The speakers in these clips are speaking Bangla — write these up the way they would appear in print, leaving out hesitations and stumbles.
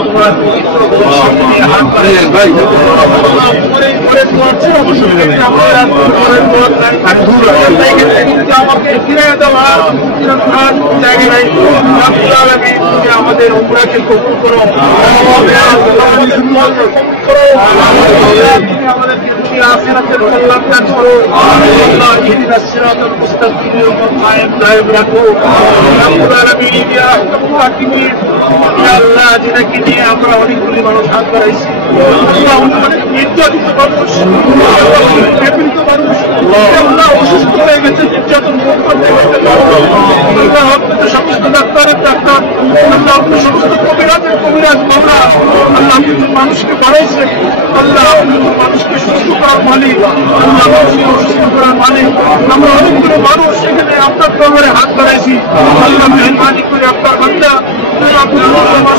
তোমার হাত আমাকে ফিরে দেওয়া জায়গায় আমাদের উমরাকে কবুল করো, আমাদেরকে দুনিয়া আখিরাতের কল্যাণ দান করো। ইহদিনাস সিরাতাল মুস্তাকিম কায়েম দায়েম রাখো। রব্বুল আলামিন ইয়া আহকামুল হাকিমিন, ইয়া আল্লাহ যেটাকে নিয়ে আমরা অনেকগুলি মানুষ হাত বাড়াইছি, আল্লাহ অনেক নির্যাতিত মানুষ, নিপীড়িত মানুষ, আল্লাহ অসুস্থ হয়ে গেছে, নির্যাতন করতে করতে আল্লাহ আপনাদের সমস্ত ডাক্তারের ডাক্তার, আল্লাহ আপনার সমস্ত কবিরাজের কবিরাজ মামলা, আল্লাহ কিন্তু মানুষকে বাড়াইছে, আল্লাহ মানুষকে সুস্থ করার মালিক, আল্লাহ মানুষকে অসুস্থ করার মালিক। আমরা অনেকগুলো মানুষ সেখানে আপনার দরবারে হাত বাড়াইছি, আল্লাহ মেহরবানি করে আপনার বান্দা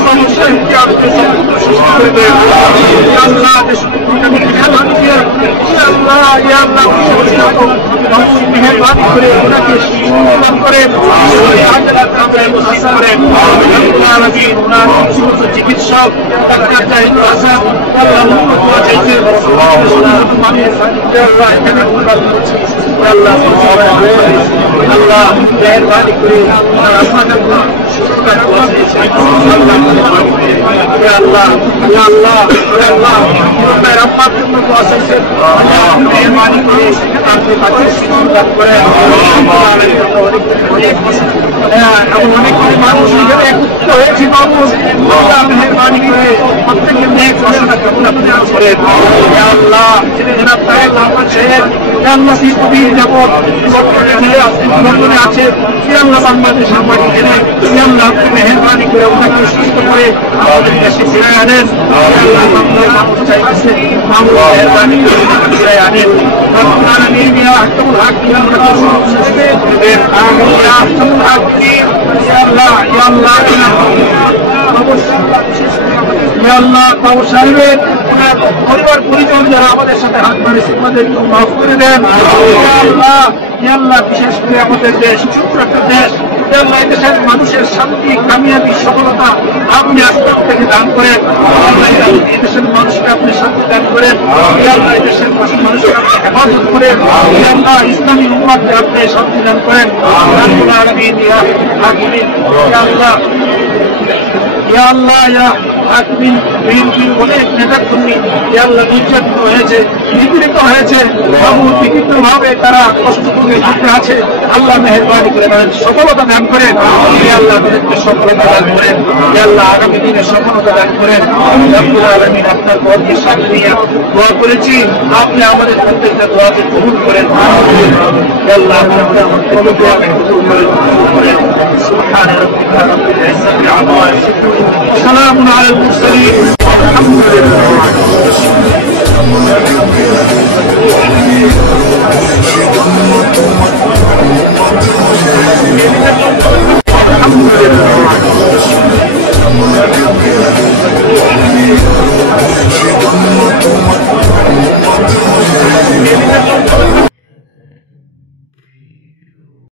সমস্যাকে আপনি সম্পূর্ণ সুস্থ করে দেন। আল্লাহ মেহরবানি করে ওনাকে সুস্থ করেন, সমস্ত চিকিৎসক ডাক্তার জাহিদ হাসান আল্লাহ মেহরবানি করে অনেকগুলি মানুষ এখানে একত্রিত হয়েছি মানুষ, মেহরবানি করে প্রত্যেকের ন্যায় ঘোষণা কামনা করেন। আল্লাহ আছে বাংলাদেশ মেহরবানি করে ওনাকে সুস্থ করে আমাদের দেশে ফিরে আনেন। মানুষ চাইতেছে মেহরবানি করে ফিরে আনেন। সাহেবের পরিবার পরিজন যারা আমাদের সাথে হাত ধরেছে তাদের মাফ করে দেন। বিশেষ করে আমাদের দেশ ছোট্ট একটা দেশ, দেশের মানুষের শান্তি কামিয়াবি সফলতা আপনি আস্তাব থেকে দান করেন। দেশের মানুষকে আপনি শান্তি দান করেন, দেশের মানুষকে আপনি হেফাজত করেন, ইসলামী উম্মাহকে আপনি শান্তি দান করেন। অনেক নেতাকর্মী নির্যাতিত হয়েছে, নিপীড়িত হয়েছে, বিভিন্ন ভাবে তারা কষ্ট করে আছে। আল্লাহ মেহরবানি করে সফলতা দান করেন, আল্লাহ তাদেরকে সফলতা দান করেন, আল্লাহ আগামী দিনে সফলতা দান করেন। রব্বুল আলামিন আপনার পথকে সামনে নিয়ে দোয়া করেছি, আপনি আমাদের প্রত্যেকটা দোয়াকে কবুল করেন। আল্লাহ আমাদের দোয়াকে কবুল করেন। সুবহান রাব্বিকা রাব্বিল ইজ্জাতি আম্মা ইয়াসিফুন ওয়া সালামুন আলাল মুরসালিন। আলহামদুলিল্লাহ।